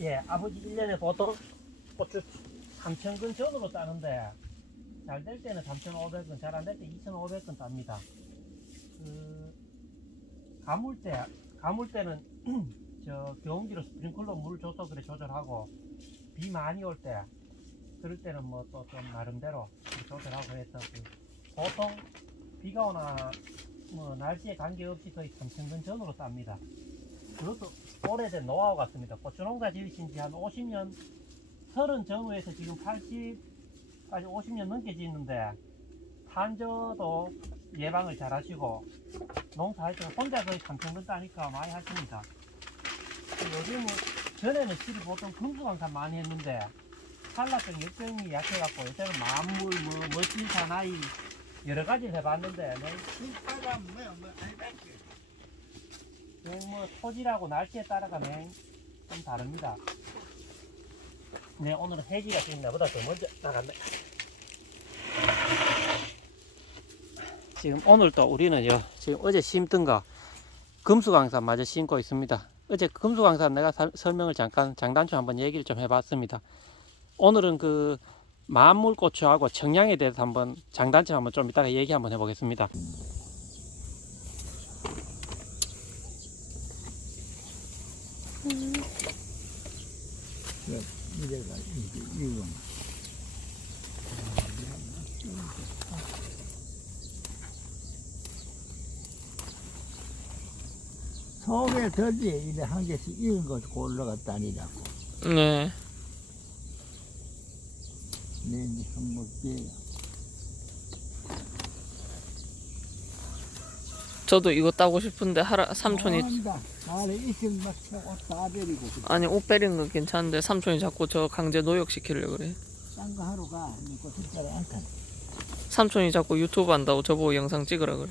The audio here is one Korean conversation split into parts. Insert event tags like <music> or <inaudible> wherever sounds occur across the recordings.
예, 아버지 1년에 보통 고추 3,000근 전으로 따는데 잘 될 때는 3,500근, 잘 안 될 때 2,500근 땁니다. 그 가물 때, 가물 때는 <clears throat> 저 경운기로 스프링클러 물 줘서 그래 조절하고 비 많이 올 때 그럴 때는 뭐 또 좀 나름대로 조절하고 해서 그 보통 비가 오나 뭐 날씨에 관계없이 거의 3,000근 전으로 쌉니다. 그것도 오래된 노하우 같습니다. 고추농사 지으신 지 한 50년, 30 전후에서 지금 80까지 50년 넘게 짓는데 탄저도 예방을 잘 하시고 농사할 때 혼자 거의 3,000근 따니까 많이 하십니다. 요즘은 전에는 실이 보통 금수강산 많이 했는데 산락병 역병이 약해갖고 요새는 만물, 뭐, 멋진 사나이 여러 가지를 해봤는데 내 뭐 토질하고 날씨에 따라가 맹좀 다릅니다. 네, 오늘은 해지가 지금 나보다 더 먼저 나갔네. 지금 오늘 또 우리는 요 지금 어제 거 금수강산 마저 심고 있습니다. 어제 금수강산 내가 사- 설명을 잠깐 장단초 한번 얘기를 좀 해봤습니다. 오늘은 그 만물고추하고 청양에 대해서 한번 장단점 한번 좀 이따가 얘기 한번 해보겠습니다. 이래가 이게 이거 속에 더지 이래 한 개씩 익은 거 골라갔다 아니라고 네. 내 이제 한번 깨 저도 이거 따고 싶은데 하라 삼촌이 버리고 아니 옷 베리는 건 괜찮은데 삼촌이 자꾸 저 강제 노역 시키려 그래. 딴거 하러 가 이거 진짜로 안 타 삼촌이 자꾸 유튜브 한다고 저보고 영상 찍으라 그래.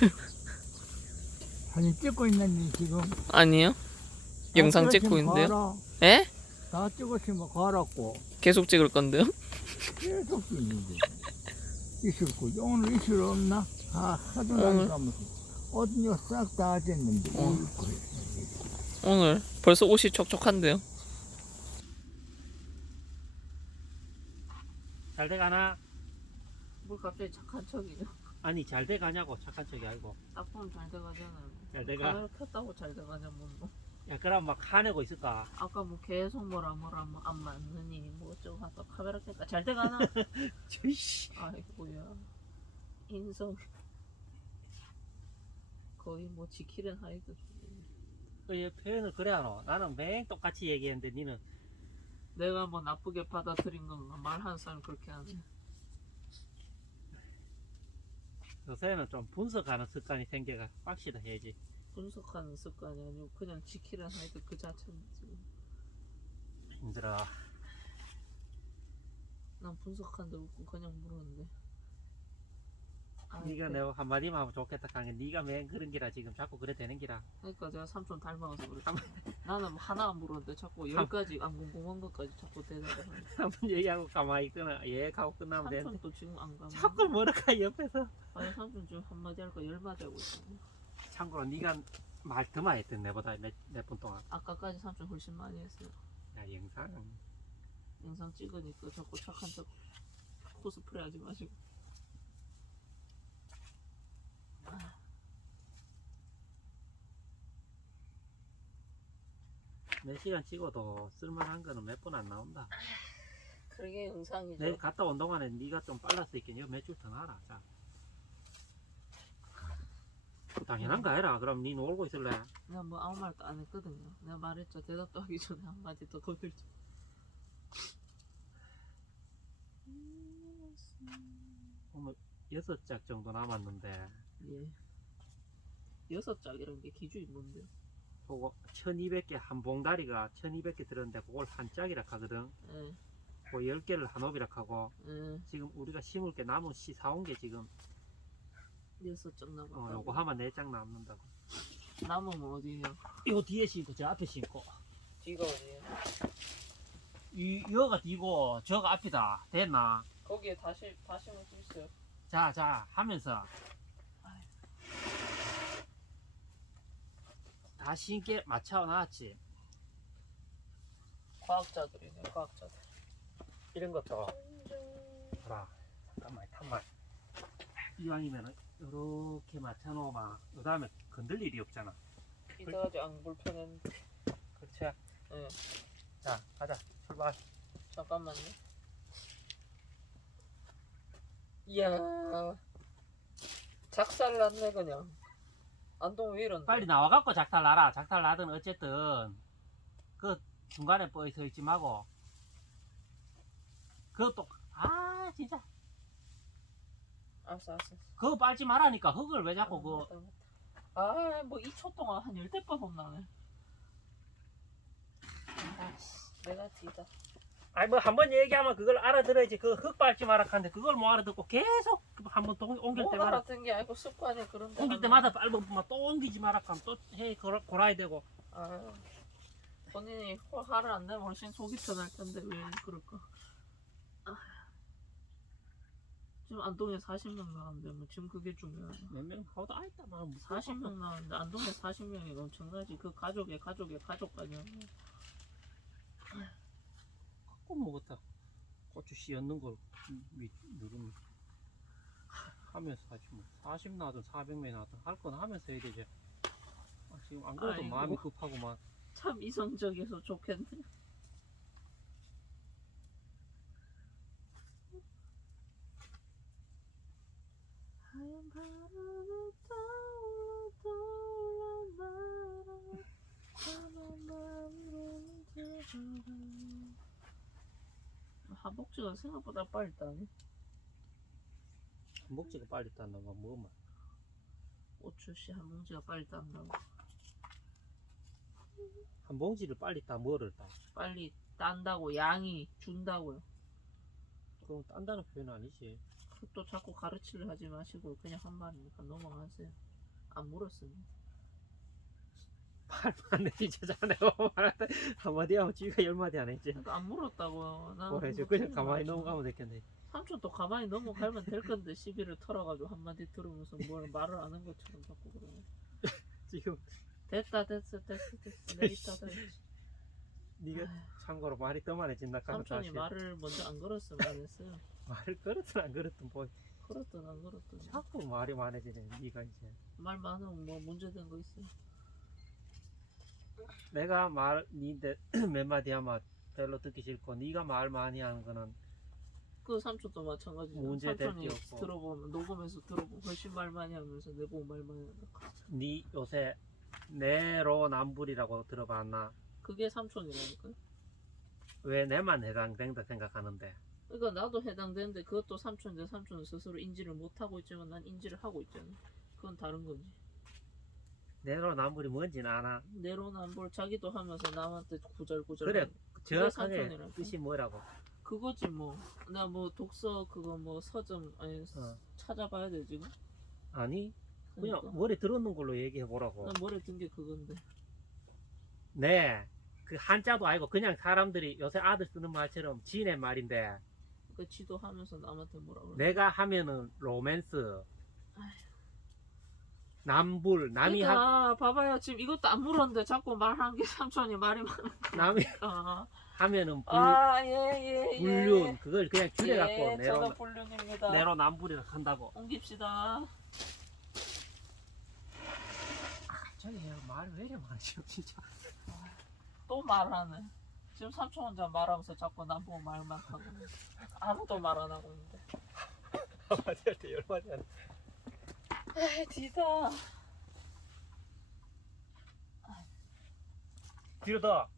<laughs> 사진 찍고 있는데 지금 아니요? 영상 다 찍고 있는데요. 에? 다 찍었으면 걸었고 계속 찍을 건데요? 계속 있는데 있을 거지 오늘 있을 없나? 아 하도 오늘. 나가면서 어디요 싹다 됐는데 어. 올 거야 오늘 벌써 옷이 촉촉한데요. 잘 돼가나? 뭘 갑자기 착한 척이죠? 아니 잘 돼가냐고 착한 척이 아니고 딱 보면 잘 돼가잖아요. 잘 돼가? 카메라 켰다고 잘 돼가냐 뭐. 야 그럼 막 화내고 있을까? 아까 뭐 계속 뭐라 뭐라 뭐 안 맞느니 뭐 어쩌고 하다 카메라 켰다. 잘 돼가나? <laughs> 저이씨. 아이고야. 인성. 거의 뭐 지킬은 하이드 그 표현을 그래 하노 나는 맹 똑같이 얘기했는데 니는? 내가 뭐 나쁘게 받아들인 건가? 말하는 사람 그렇게 하네. 요새는 좀 분석하는 습관이 생겨가 빡시다 해야지 분석하는 습관이 아니고 그냥 지킬은 하이드 그 자체는 지금. 힘들어 난 분석한데 웃고 그냥 물었는데. 아, 니가 그- 내가 한마디만 하면 좋겠다. 하는 게 니가 맨 그런 기라. 지금 자꾸 그래 되는 기라. 그러니까 내가 삼촌 닮아서 그래. 나는 뭐 하나 안 물었는데 자꾸 열 가지 안 궁금한 것까지 자꾸 대답을 한번 <laughs> 얘기하고 가만히 있거나 예 하고 끝나면 되는데. 삼촌도 지금 안 가면 자꾸 뭐랄까 <laughs> 옆에서. 아니 삼촌 지금 한마디 할까 열 마디 하고 있어 참고로 니가 말 더 많이 했던 내보다 몇 분 동안? 아까까지 삼촌 훨씬 많이 했어요. 야 영상. 영상 찍으니까 자꾸 착한 척 코스프레 하지 마시고. 몇 시간 찍어도 쓸만한 거는 몇 분 안 나온다. 그게 영상이죠. 내일 갔다 온 동안에 네가 좀 빨랐을 있겠니 몇줄 더 나라. 자. 그 당연한 거 아니라. 그럼 니 놀고 있을래? 내가 뭐 아무 말도 안 했거든요. 내가 말했죠. 대답도 하기 전에 한마디 더 거들죠. 오늘 여섯 짝 정도 남았는데. 예. 여섯 짝이란 게 기준이 뭔데요? 그거 1200개 한 봉다리가 1200개 들었는데 그걸 한 짝이라 하거든. 예, 그 10개를 한 옵이라 하고 예. 지금 우리가 심을 게 남은 씨 사온 게 지금 여섯 짝 어, 남았다고 요거 하면 4짝 남는다고 남으면 어디에요? 요 뒤에 심고 저 앞에 심고 뒤가 어디에요? 이 여가 뒤고 저가 앞이다 됐나 거기에 다시 다시 한번 수 있어요 자 자 하면서 다 신께 맞춰 놨지. 과학자들이네 과학자들. 이런 것도 봐라. 잠깐만 탐만. 이왕이면은 이렇게 맞춰 놓으면 그 다음에 건들 일이 없잖아. 이래가지고 안 불편했는데. 그렇지. 응. 자 가자 출발. 잠깐만요. 이야. 작살 났네 그냥. 안동 왜 이런데? 빨리 나와갖고 작살 나라. 작살 나든 어쨌든 그 중간에 뻐서 있지 말고 그것도 아 진짜 알았어 알았어. 그거 빨지 말라니까 흙을 왜 자꾸 그 아뭐 2초 동안 한 열대 번 혼나네. 내가 뒤다. 아니 뭐 한 번 얘기하면 그걸 알아들어야지 그 흙 밟지 마라 하는데 그걸 못 알아듣고 계속 한번또 옮길 뭐 때마다 알았던 게 아니고 습관이 그런데. 옮길 때마다 밟으면 또 옮기지 마라 하면 또해 골아야 되고 아유, 본인이 화- 화를 안 내면 훨씬 속이 편할 텐데 왜 그럴까? 아휴. 지금 안동에 40명 나왔는데 뭐 지금 그게 중요하나? 몇명? 하고도 아있다. 막 40명 나왔는데 안동에 40명이 엄청나지. 그 가족의 가족의 가족까지. 꼭 먹었다. 고추 씨 얹는 걸 미- 누르면 하면서 하지 뭐 40 나든 400명 나든 할 건 하면서 해야 되지. 아, 지금 안 그래도 아이고. 마음이 급하고만. 참 이성적이어서 좋겠네 하얀 바람에 떠올라 떠올라 날아 까만 마음으로 뭉쳐져가 한복지가 생각보다 빨리 따네. 먹지가 빨리 딴다 막 먹으면 고추씨 한 봉지가 빨리 딴다고. 한 봉지를 빨리 따 뭐를 따? 빨리 딴다고 양이 준다고요. 그건 딴다는 표현 아니지. 또 자꾸 가르치려 하지 마시고 그냥 한 말이니까 넘어가세요. 안 물었습니다 말만 해 진짜 내가 말한다 한마디 하면 지가 열마디 안 했지 그러니까 안 물었다고. 나는 뭐래지 그거 그냥 가만히 거 알지. 넘어가면 됐겠네. 삼촌 또 가만히 넘어가면 될 건데 시비를 털어가지고 한마디 들으면서 뭘 말을 안 한 것처럼 자꾸 그러네. <laughs> 지금. 됐다 됐어 됐어 됐어. 내 이따다 했지. <laughs> 네가 참고로 말이 카면 삼촌이 말을 먼저 안 걸었으면 안 했어요. <laughs> 말을 걸었든 안 걸었든 뭐. 걸었든 안 걸었든. 자꾸 말이 많아지네 네가 이제. 말 많으면 뭐 문제된 거 있어요 내가 말 니한테 몇 마디 하면 별로 듣기 싫고 네가 말 많이 하는 거는 그 삼촌도 마찬가지죠. 문제 될 삼촌이 게 없고. 들어보면 녹음해서 들어보면 훨씬 말 많이 하면서 내보고 말 많이 한다 네 요새 내로 남불이라고 들어봤나? 그게 삼촌이라니까요 왜 내만 해당된다 생각하는데? 그러니까 나도 해당되는데 그것도 삼촌인데 삼촌은 스스로 인지를 못하고 있지만 난 인지를 하고 있잖아. 그건 다른 거지 내로남불이 뭔지는 아나 내로남불 자기도 하면서 남한테 구절구절 그래, 정확하게? 뜻이 뭐라고? 그거지 뭐. 나 뭐 독서 그거 뭐 서점 아니 어. 찾아봐야 돼 지금? 아니 그냥 그러니까. 머리 들었는 걸로 얘기해 보라고. 난 머리에 든게 그건데. 네. 그 한자도 아니고 그냥 사람들이 요새 아들 쓰는 말처럼 지네 말인데. 그 지도 하면서 남한테 뭐라 그래 내가 하면은 로맨스 남불 남이 하, 그러니까 봐봐요. 지금 이것도 안 물었는데 자꾸 말하는 게 삼촌이 말이 남이 많아 <laughs> 하면은 불, 아예예예. 불륜 그걸 그냥 줄여 갖고 예, 내로 저는 불륜입니다. 내로 남불이라 한다고. 옮깁시다. 저기 말왜 이래 많지 진짜. 또 말하네. 지금 삼촌 혼자 말하면서 자꾸 나보고 말만 하고. 아무도 말 안 하고 있는데. 한마디 할 때 열마디 하 뒤다. 뒤로 더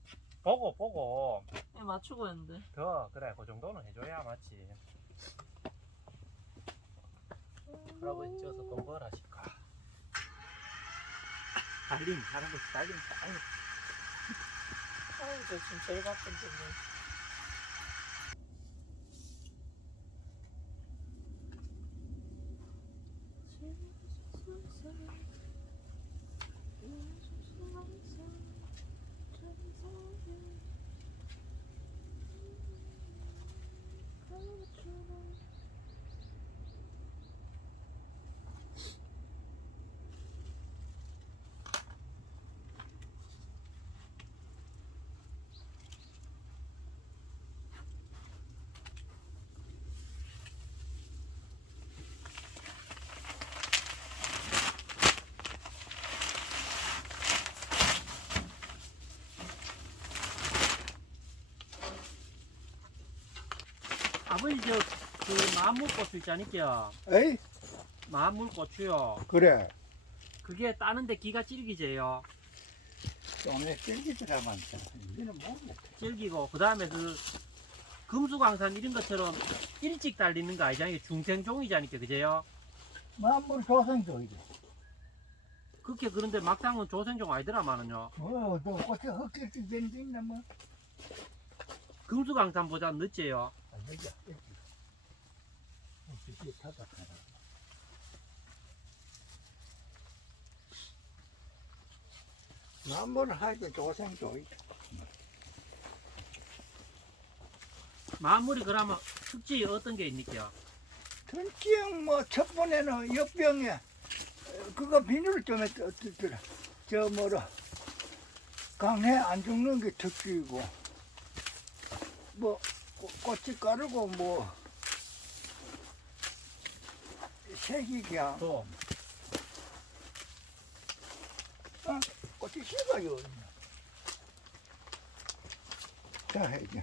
보고 보고 예, 맞추고 했는데. 더 그래 그 정도는 해줘야 맞지 할아버지 쪄서 돈 벌하실까 달림 할아버지 달림 달림 아유 저 지금 제일 바쁜데 뭐. 아버지 저그 마물고추 있잖니까 에이? 마물고추요. 그래. 그게 따는데 기가 질기제요. 좀에 땡기더라만 이제는 모르겠다 질기고 그 다음에 그 금수강산 이런 것처럼 일찍 달리는 거 아니잖아요. 중생종이잖니까 그제요? 만물 조생조 이게 그렇게 그런데 막상은 조생종 아니더라마는요. 뭐또 꽃이 헛개씩 되는 게 있나 뭐 금수강산보다 늦지요. 아, 여기야 여기. 어떻게 타닥하나 만물 하여튼 조생 조 이게 마물이 그러면 특징이 어떤 게 있니까 전지형 뭐첫 번에는 역병에 어, 그거 비닐을 좀 했더라. 저 뭐라 강해 안 죽는 게 특징이고 뭐 꽃- 꽃이 까르고 뭐 색이야. 또 어, 꽃이 식어요. 자 해줘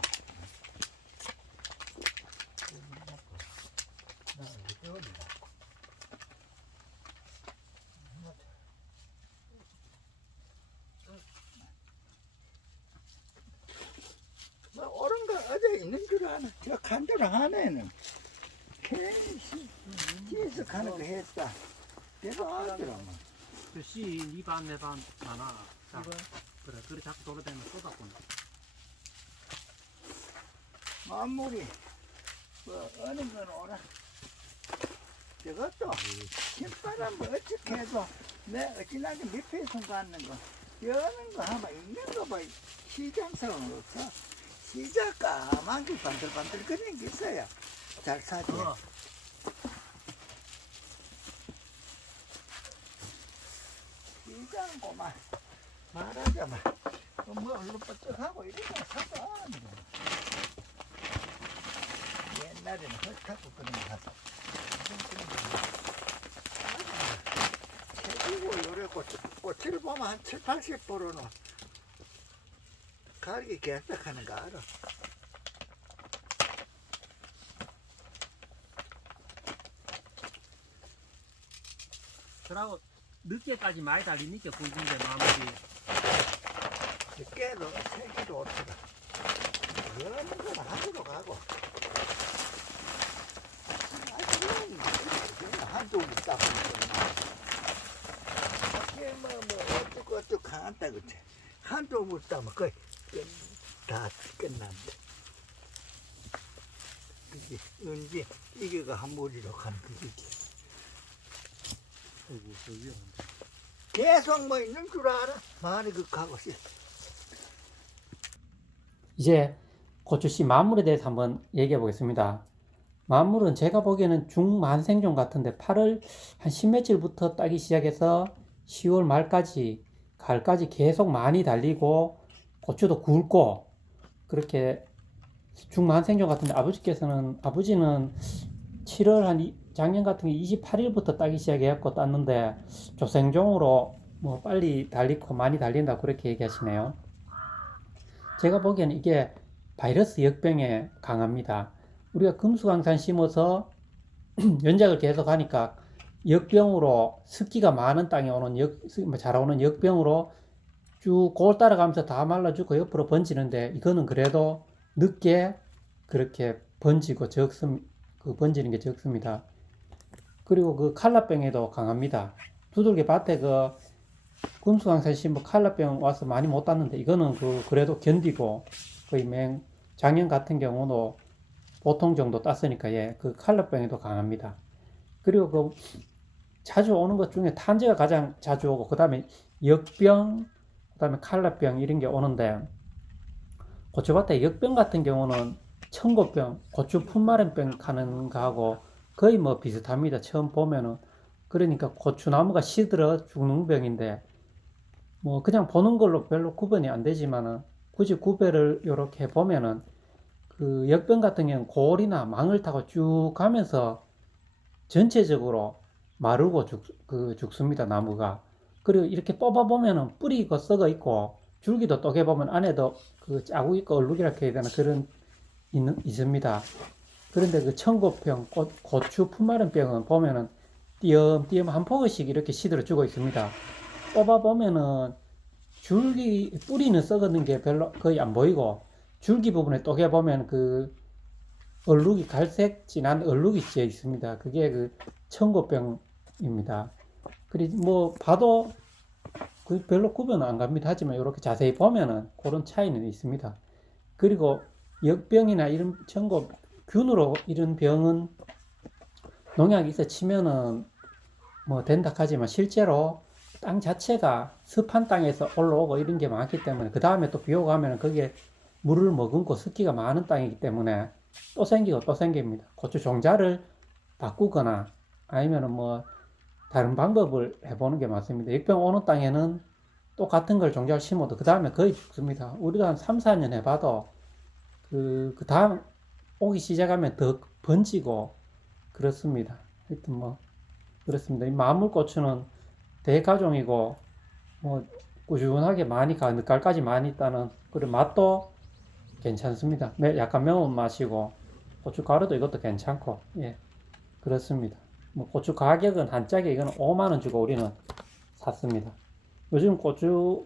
뭐 옳은 거 어디 있는 줄 아나 저 간절 하네는 계시 뒤에서 가는 거 했다 내가 알더라만 그씨 니반 내반 많아. 자, 그래 그래 자꾸 돌아다니면 쏟아본다 만물이 뭐 어느 건 오라. 저것도 힘바람 뭐 어떻게 해도 내 어찌나게 밑에서 갖는 거. 여는 거 하면 있는 거봐. 시장성은 없어. 시장 까만 게 반들반들 그런 게 있어야 잘 사지. 어, 고만 말하자마. 뭐 얼른 뻗쩍하고 이런 거 사서 옛날에는 헐타고 그런 거 하다. 채지고 요래 꽃, 꽃을 보면 한 7, 80%는 가을이 개떡하는 거 알아? 그러고 늦게까지 많이 달리니까 굵은데 마물이 깨도 세기도 없더라. 여는 건 하기로 가고. 아직은 한쪽 있다 이게 뭐뭐 어쩌고 어쩌고 한다 그치? 한쪽 묻다면 거의 끝- 다 끝난다. 그게 언제 이게가 한 무리로 가는 그게 계속 뭐 있는 줄 알아 많이 그 가고 있어 이제 고추씨 만물에 대해서 한번 얘기해 보겠습니다. 만물은 제가 보기에는 중만생종 같은데 8월 한 10며칠부터 따기 시작해서 10월 말까지 가을까지 계속 많이 달리고 고추도 굵고 그렇게 중만생종 같은데 아버지께서는 아버지는 7월 한 이- 작년 같은 게 28일부터 따기 시작해갖고 땄는데 조생종으로 뭐 빨리 달리고 많이 달린다 그렇게 얘기하시네요. 제가 보기에는 이게 바이러스 역병에 강합니다. 우리가 금수강산 심어서 <clears throat> 연작을 계속 하니까 역병으로 습기가 많은 땅에 오는 역, 뭐 자라오는 역병으로 쭉 골 따라가면서 다 말라주고 옆으로 번지는데 이거는 그래도 늦게 그렇게 번지고 적습, 그 번지는 게 적습니다. 그리고 그 칼라병에도 강합니다. 두들겨 밭에 그 금수강산 심어 칼라병 와서 많이 못 땄는데 이거는 그 그래도 견디고 거의 맹 작년 같은 경우도 보통 정도 땄으니까 예, 그 칼라병에도 강합니다. 그리고 그 자주 오는 것 중에 탄저가 가장 자주 오고 그 다음에 역병, 그 다음에 칼라병 이런 게 오는데 고추밭에 역병 같은 경우는 청고병, 고추 품마름병 하는 거하고 거의 뭐 비슷합니다. 처음 보면은. 그러니까 고추나무가 시들어 죽는 병인데 뭐 그냥 보는 걸로 별로 구분이 안 되지만은 굳이 구별을 이렇게 보면은 그 역병 같은 경우는 골이나 망을 타고 쭉 가면서 전체적으로 마르고 죽, 그 죽습니다 나무가. 그리고 이렇게 뽑아 보면은 뿌리가 썩어 있고 줄기도 또개 보면 안에도 그 자국 있고 얼룩이라 해야 되나 그런 있는 있습니다 그런데 그 청고병, 꽃, 고추 품마른병은 보면은 띄엄띄엄 한 포기씩 이렇게 시들어 주고 있습니다. 뽑아 보면은 줄기 뿌리는 썩었는 게 별로 거의 안 보이고 줄기 부분에 또개 보면 그 얼룩이 갈색 진한 얼룩이 찌어 있습니다. 그게 그 청고병입니다. 그리고 뭐 봐도 그 별로 구분은 안 갑니다. 하지만 이렇게 자세히 보면은 그런 차이는 있습니다. 그리고 역병이나 이런 청고 균으로 이런 병은 농약이 있어 치면은 뭐 된다 하지만 실제로 땅 자체가 습한 땅에서 올라오고 이런 게 많기 때문에 그 다음에 또 비 오고 하면 거기에 물을 머금고 습기가 많은 땅이기 때문에 또 생기고 또 생깁니다. 고추 종자를 바꾸거나 아니면은 뭐 다른 방법을 해보는 게 맞습니다. 역병 오는 땅에는 또 같은 걸 종자를 심어도 그 다음에 거의 죽습니다. 우리가 한 3, 4년 해봐도 그, 그 다음 오기 시작하면 더 번지고 그렇습니다. 하여튼 뭐 그렇습니다. 이 마물고추는 대가종이고 뭐 꾸준하게 많이 가 늦갈까지 많이 있다는 그리고 맛도 괜찮습니다. 매- 약간 매운 맛이고 고추 가루도 이것도 괜찮고 예 그렇습니다. 뭐 고추 가격은 한 짝에 이거는 5만 원 주고 우리는 샀습니다. 요즘 고추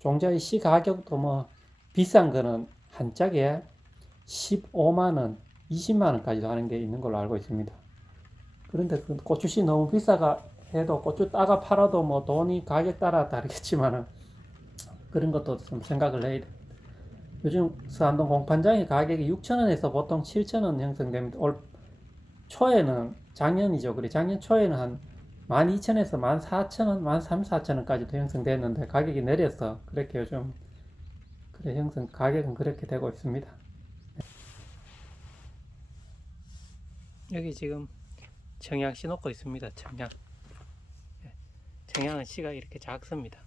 종자의 시 가격도 뭐 비싼 거는 한 짝에 15만 원, 20만 원까지도 하는 게 있는 걸로 알고 있습니다. 그런데 그 고추씨 너무 비싸가 해도 고추 따가 팔아도 뭐 돈이 가격 따라 다르겠지만은 그런 것도 좀 생각을 해야 돼. 요즘 서안동 공판장의 가격이 6,000원에서 보통 7,000원 형성됩니다. 올 초에는 작년이죠. 그래 작년 초에는 한 12,000원에서 14,000원, 13,000, 14,000원까지도 형성됐는데 가격이 내려서 그렇게 요즘 그래 형성 가격은 그렇게 되고 있습니다. 여기 지금 청양 씨 놓고 있습니다. 청양. 예, 청양은 씨가 이렇게 작습니다.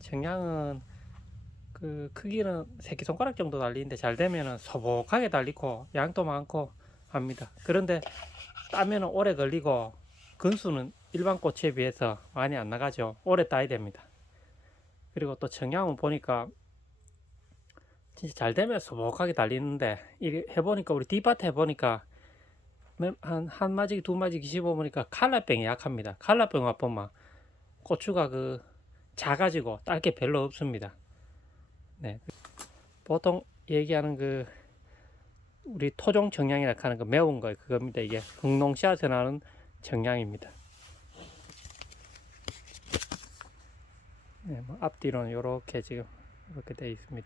청양은 그 크기는 새끼손가락 정도 달리는데 잘 되면은 소복하게 달리고 양도 많고 합니다. 그런데 따면은 오래 걸리고 근수는 일반 꽃에 비해서 많이 안 나가죠. 오래 따야 됩니다. 그리고 또 청양은 보니까 진짜 잘 되면 소복하게 달리는데 이게 해보니까 우리 뒷밭에 해보니까 몇- 한, 한 마지기 두 마지기 씹어보니까 칼라병이 약합니다. 칼라병 맛보면 고추가 그 작아지고 딸 게 별로 없습니다. 네. 보통 얘기하는 그 우리 토종 청양이라 하는 그 매운 거 그겁니다. 이게 흥농시에서 나는 청양입니다. 네, 뭐 앞뒤로는 이렇게 지금 이렇게 되어 있습니다.